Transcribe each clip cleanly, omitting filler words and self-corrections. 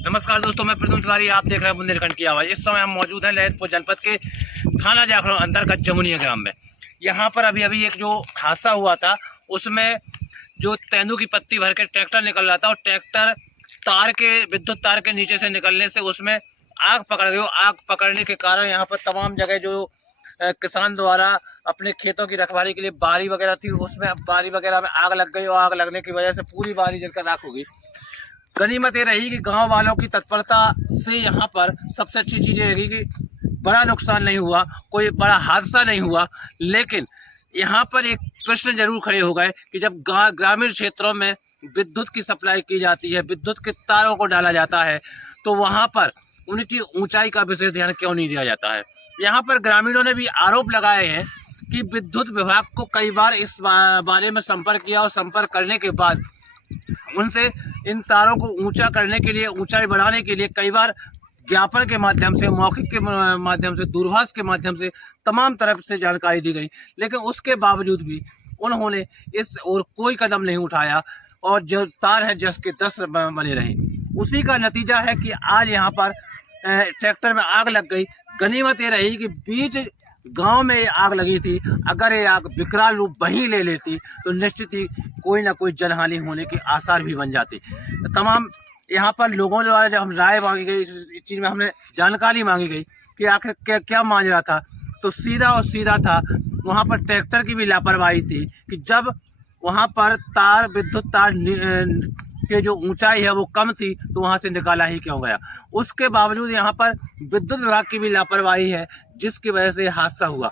नमस्कार दोस्तों, मैं प्रद्युम्न तिवारी। आप देख रहे हैं बुंदेलखंड की आवाज़। इस समय हम मौजूद हैं ललितपुर जनपद के थाना जाखल अंतर्गत जमुनिया ग्राम में। यहाँ पर अभी एक जो हादसा हुआ था, उसमें जो तेंदू की पत्ती भर के ट्रैक्टर निकल रहा था और ट्रैक्टर विद्युत तार के नीचे से निकलने से उसमें आग पकड़ गई। आग पकड़ने के कारण यहाँ पर तमाम जगह जो किसान द्वारा अपने खेतों की रखवाली के लिए बारी वगैरह थी, उसमें बारी वगैरह में आग लग गई और आग लगने की वजह से पूरी बारी जलकर राख हो गई। गनीमत ये रही कि गांव वालों की तत्परता से यहाँ पर सबसे अच्छी चीज़ ये रही कि बड़ा नुकसान नहीं हुआ, कोई बड़ा हादसा नहीं हुआ। लेकिन यहाँ पर एक प्रश्न जरूर खड़े हो गए कि जब ग्रामीण क्षेत्रों में विद्युत की सप्लाई की जाती है, विद्युत के तारों को डाला जाता है, तो वहाँ पर उनकी ऊंचाई का विशेष ध्यान क्यों नहीं दिया जाता है। यहाँ पर ग्रामीणों ने भी आरोप लगाए हैं कि विद्युत विभाग को कई बार इस बारे में संपर्क किया और संपर्क करने के बाद उनसे इन तारों को ऊंचा करने के लिए, ऊंचाई बढ़ाने के लिए कई बार ज्ञापन के माध्यम से, मौखिक के माध्यम से, दूरभाष के माध्यम से तमाम तरफ से जानकारी दी गई। लेकिन उसके बावजूद भी उन्होंने इस ओर कोई कदम नहीं उठाया और जो तार है जस के तस बने रहे। उसी का नतीजा है कि आज यहाँ पर ट्रैक्टर में आग लग गई। गनीमत ये रही कि बीच गांव में ये आग लगी थी। अगर ये आग विकराल रूप वहीं ले लेती तो निश्चित ही कोई ना कोई जनहानि होने के आसार भी बन जाते। तमाम यहाँ पर लोगों द्वारा जब हम राय मांगी गई, इस चीज़ में हमने जानकारी मांगी गई कि आखिर क्या मांझ था, तो सीधा और सीधा था। वहाँ पर ट्रैक्टर की भी लापरवाही थी कि जब वहाँ पर विद्युत तार के जो ऊंचाई है वो कम थी तो वहाँ से निकाला ही क्यों गया। उसके बावजूद यहाँ पर विद्युत विभाग की भी लापरवाही है, जिसकी वजह से हादसा हुआ।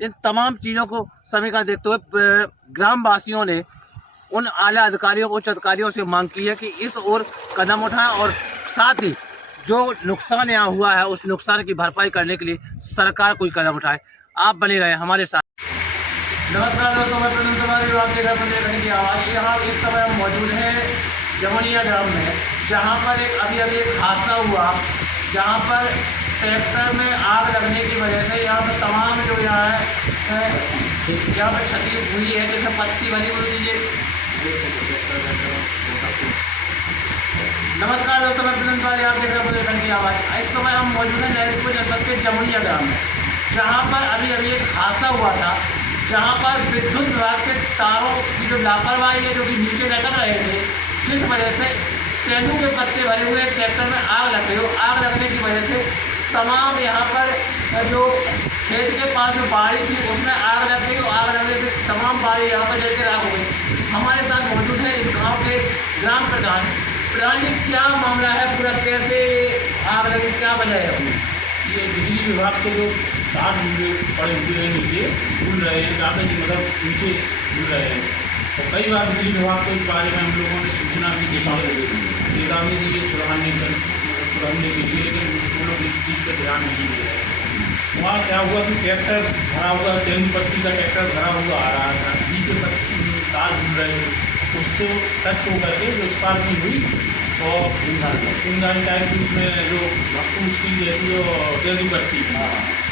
इन तमाम चीज़ों को समीकरण देखते हुए ग्रामवासियों ने उन आला अधिकारियों, उच्च अधिकारियों से मांग की है कि इस ओर कदम उठाएं और साथ ही जो नुकसान यहाँ हुआ है उस नुकसान की भरपाई करने के लिए सरकार कोई कदम उठाए। आप बने रहें हमारे साथ। नमस्कार दोस्तों, मैं प्रद्युम्न तिवारी, आपके घर बुंदेलखंड की आवाज़। यहाँ इस समय हम मौजूद हैं जमुनिया ग्राम में, जहाँ पर अभी एक हादसा हुआ, जहाँ पर ट्रैक्टर में आग लगने की वजह से यहाँ पर तमाम जो यहाँ पर क्षति हुई है, जैसे पत्ती भरी हुई है। नमस्कार दोस्तों, मैं प्रद्युम्न तिवारी, आप देख रहे हैं बुंदेलखंड की आवाज़। इस समय हम मौजूद हैं ललितपुर जनपद के जमुनिया ग्राम में, जहाँ पर अभी एक हादसा हुआ था, जहाँ पर विद्युत विभाग के तारों की जो लापरवाही है, जो कि नीचे लटक रहे थे, जिस वजह से तेंदू के पत्ते भरे हुए ट्रैक्टर में आग लग गई। आग लगने की वजह से तमाम यहाँ पर जो खेत के पास जो बाड़ी थी उसमें आग लग गई और आग लगने से तमाम बाड़ी यहाँ पर जल के राख हो गई। हमारे साथ मौजूद है इस गांव के ग्राम प्रधान जी, क्या मामला है पूरा, कैसे आग लगी, क्या वजह है अपनी? ये बिजली विभाग के जो तार पड़े हुए हैं नीचे झूल रहे हैं, ज़्यादा जी मतलब नीचे झूल रहे हैं। तो कई बार बिजली विभाग को इस बारे में हम लोगों ने सूचना भी चेतावनी दी है छुड़ाने के लिए, लेकिन वो लोग इस चीज़ पर ध्यान नहीं दे रहे। वहाँ क्या हुआ कि ट्रैक्टर भरा हुआ, तेंदू पत्ती का ट्रैक्टर भरा हुआ आ रहा था, नीचे तार झूल रहे थे, उससे टच होकर के जो स्पार्किंग हुई और चिंगारी टाइप की उसमें जो भक्तू उसकी जैसी जो तेंदू पत्ती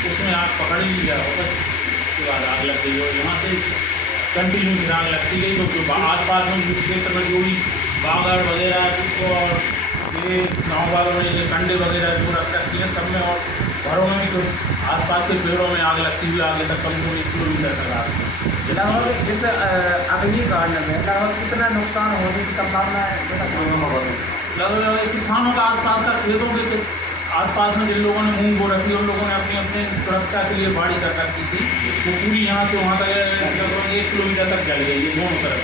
उसमें आग पकड़ ली है और बस उसके बाद आग लग गई। और यहाँ से कंटिन्यू आग लगती गई। तो आस पास में क्षेत्र में जो भी बागड़ वगैरह और ये गाँव वालों ने ये कंडे वगैरह जो रख रखी हैं सब में, और घरों में भी कुछ आसपास के पेड़ों में आग लगती हुई आगे तक कम से कम 1 किलोमीटर तक आग। लगभग इस अग्निकांड में लगभग कितना नुकसान होने की संभावना है? लगभग किसानों का आसपास का खेतों के आसपास में जिन लोगों ने मूंग बो रखी, उन लोगों ने अपनी अपने सुरक्षा के लिए बाड़ी कर रखी थी, वो पूरी यहाँ से वहाँ तक लगभग 1 किलोमीटर तक जल गई है दोनों तरफ।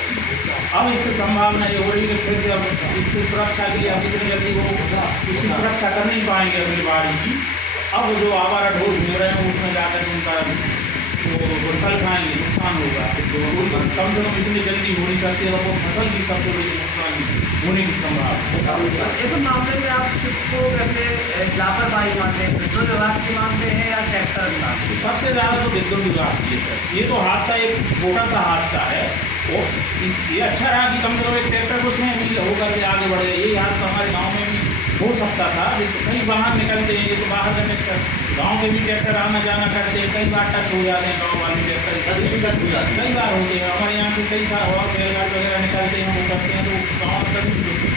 अब इससे संभावना ये हो रही है कि फिर से अब इससे सुरक्षा के लिए अब इतनी जल्दी वो उसकी सुरक्षा कर नहीं पाएंगे अपनी बाड़ी की। अब जो आवारा ढोल हो रहे हैं उसमें जाकर उनका वो फसल खाएंगे, नुकसान होगा। तो कम से कम इतनी जल्दी हो नहीं सकती है, वो फसल की सबसे बड़ी नुकसान होने की संभावना। इस मामले में आप किसको कैसे लापरवाही मानते हैं, विद्युत विभाग की मानते हैं या ट्रैक्टर विभाग की? सबसे ज़्यादा तो विद्युत विभाग की है। ये तो हादसा एक छोटा सा हादसा है, और ये अच्छा रहा कि कम से कम एक ट्रैक्टर उसमें होकर के आगे बढ़ गए। यही हादसा हमारे गाँव में भी हो सकता था। कई बाहर निकलते हैं, तो बाहर से गाँव के भी ट्रैक्टर आना जाना करते हैं, कई बार टच हो जाते हैं गाँव वाले ट्रैक्टर, कई बार होते हैं। हमारे यहाँ से कई सारे और बैलगाड़ी वगैरह निकलते हैं, वो करते हैं, तो गाँव में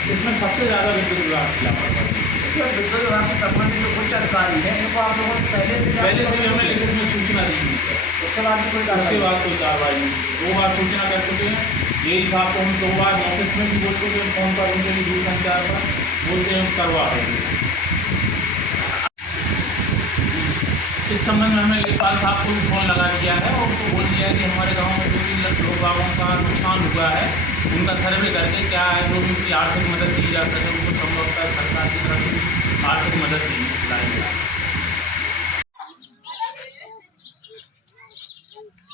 इसमें सबसे ज़्यादा विद्युत विभाग की लापरवाही। पुलिस और विद्युत विभाग से संबंधित जो उच्च अधिकारी है इनको आप लोगों ने पहले से भी हमने लिखित में सूचना दी थी। उसके बाद भी कोई उसके बाद कोई कार्रवाई नहीं, 2 बार सूचना कर चुके हैं। यही साहब को हम 2 बार ऑफिस में भी बोल चुके हैं, फोन पर उनके लिए दूरसंचार पर बोलते हैं करवा देंगे। इस संबंध में हमने लेखपाल साहब को भी फ़ोन लगा दिया है और उनको बोल दिया है कि हमारे गांव में 2-3 लाख लोगों का नुकसान हुआ है, उनका सर्वे करके क्या है जो भी उनकी आर्थिक मदद की जा सके उनको संभवतः सरकार की तरफ से आर्थिक मदद लाई जाए।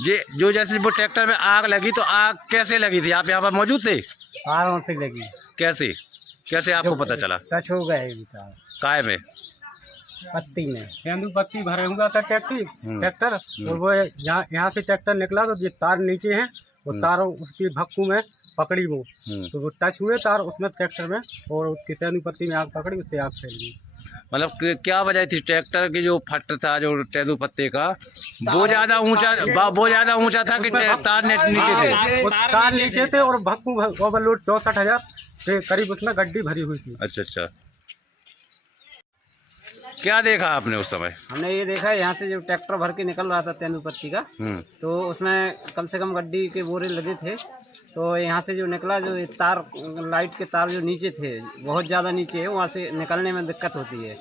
ये जो जैसे वो ट्रैक्टर में आग लगी तो आग कैसे लगी थी? आप यहाँ पर मौजूद थे? आराम से लगी। कैसे कैसे आपको पता चला? टच हो गए काय में? पत्ती में तेंदू पत्ती भरे हुआ था ट्रैक्टर और वो यहाँ से ट्रैक्टर निकला तो ये तार नीचे हैं, वो तार उसकी भक्कू में पकड़ी वो तो वो टच हुए तार उसमें ट्रैक्टर में और उसकी तेंदू पत्ती में आग पकड़ी, उससे आग फैल गई। मतलब क्या वजह थी ट्रैक्टर की जो फट था जो तेंदू पत्ते का वो ज़्यादा ऊंचा था कि तार नीचे थे? वो तार नीचे थे और भक्कू ओवरलोड 64,000 के करीब उसमें गड्डी भरी हुई थी। अच्छा, क्या देखा आपने उस समय? हमने ये देखा यहाँ से जो ट्रैक्टर भर के निकल रहा था तेंदूपत्ती का तो उसमें कम से कम गड्डी के बोरे लगे थे, तो यहाँ से जो निकला जो तार लाइट के तार जो नीचे थे बहुत ज़्यादा नीचे है, वहाँ से निकलने में दिक्कत होती है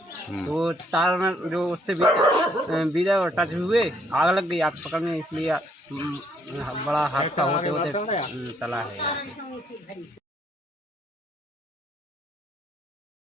तो तार में जो उससे बीजा और टच हुए आग लग गई, आग पकड़ने इसलिए बड़ा हादसा होते होते टला है।